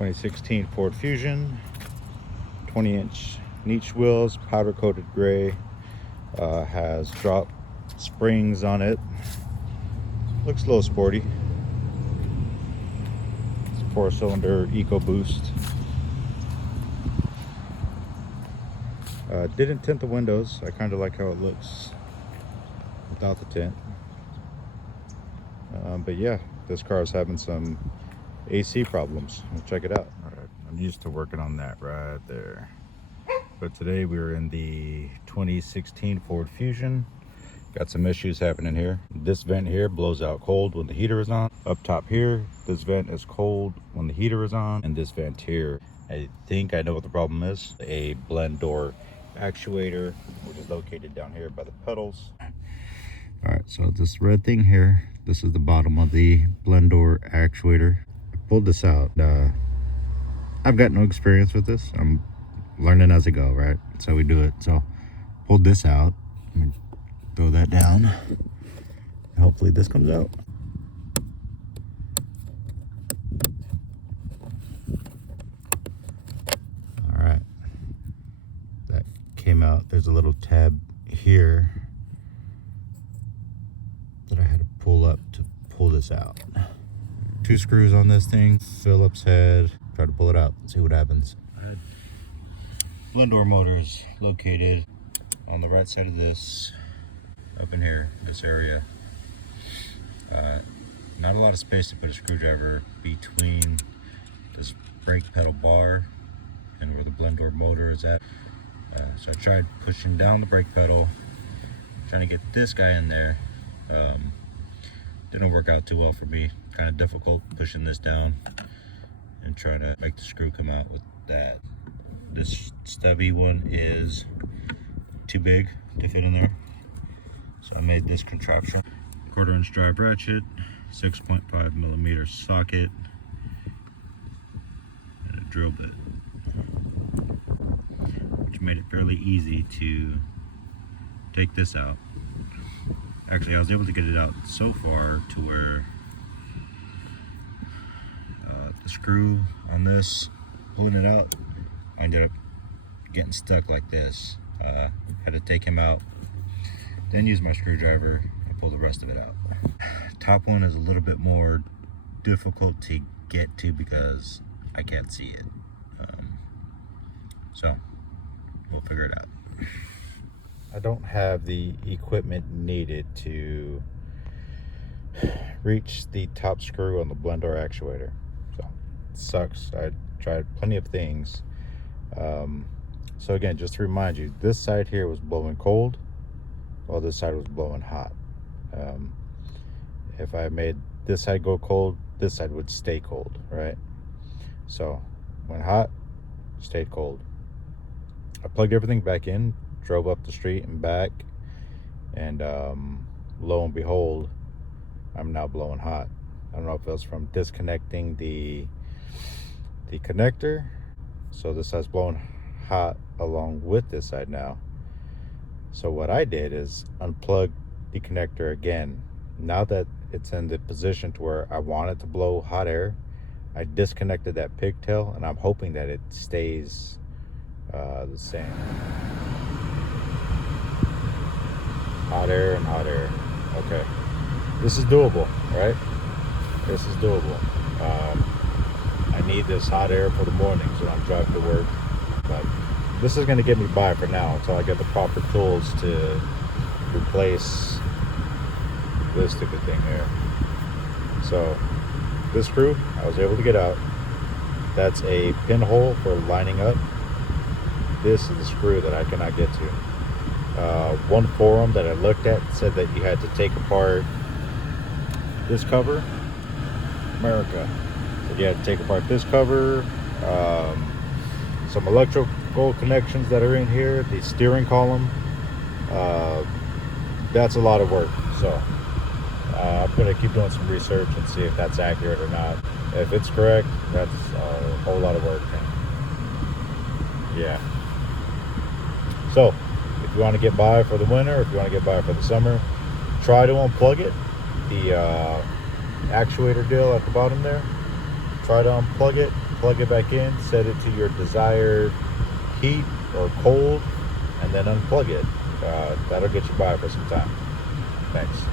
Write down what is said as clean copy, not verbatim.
2016 Ford Fusion, 20-inch niche wheels, powder coated gray, has drop springs on it. Looks a little sporty. It's a 4-cylinder EcoBoost. Didn't tint the windows. I kind of like how it looks without the tint. But yeah, this car is having some AC problems. We'll check it out. All right, I'm used to working on that right there. But today we're in the 2016 Ford Fusion. Got some issues happening here. This vent here blows out cold when the heater is on. Up top here, this vent is cold when the heater is on. And this vent here, I think I know what the problem is. A blend door actuator, which is located down here by the pedals. All right, so this red thing here, this is the bottom of the blend door actuator. I pulled this out. I've got no experience with this. I'm learning as I go, right? That's how we do it. So pulled this out. Let me throw that down. Hopefully this comes out. All right, that came out. There's a little tab here that I had to pull up to pull this out. 2 screws on this thing, Phillips head. Try to pull it out, see what happens. Blend door motor is located on the right side of this, up in here, this area. Not a lot of space to put a screwdriver between this brake pedal bar and where the blend door motor is at. So I tried pushing down the brake pedal, trying to get this guy in there. Didn't work out too well for me. Kind of difficult pushing this down and trying to make the screw come out with that. This stubby one is too big to fit in there, so I made this contraption. 1/4-inch drive ratchet, 6.5 millimeter socket, and a drill bit, which made it fairly easy to take this out. Actually, I was able to get it out so far to where the screw on this, pulling it out, I ended up getting stuck like this. Had to take him out, then use my screwdriver and pull the rest of it out. Top one is a little bit more difficult to get to because I can't see it. So we'll figure it out. I don't have the equipment needed to reach the top screw on the blend door actuator. So it sucks. I tried plenty of things. So again, just to remind you, this side here was blowing cold while this side was blowing hot. If I made this side go cold, this side would stay cold, right? So when hot, stayed cold. I plugged everything back in, drove up the street and back, and lo and behold, I'm now blowing hot. I don't know if it was from disconnecting the connector, so this side's blowing hot along with this side now. So what I did is unplug the connector again. Now that it's in the position to where I want it to blow hot air, I disconnected that pigtail, and I'm hoping that it stays the same. Hot air and hot air. Okay, this is doable, right? This is doable. I need this hot air for the mornings when I'm driving to work, but this is going to get me by for now until I get the proper tools to replace this stupid thing here. So this screw I was able to get out. That's a pinhole for lining up. This is the screw that I cannot get to. One forum that I looked at said that you had to take apart this cover. America. So you had to take apart this cover, some electrical connections that are in here, the steering column. That's a lot of work. So I'm going to keep doing some research and see if that's accurate or not. If it's correct, that's a whole lot of work. Yeah. So if you want to get by for the winter, if you want to get by for the summer, try to unplug it. The actuator deal at the bottom there, try to unplug it, plug it back in, set it to your desired heat or cold, and then unplug it. That'll get you by for some time. Thanks.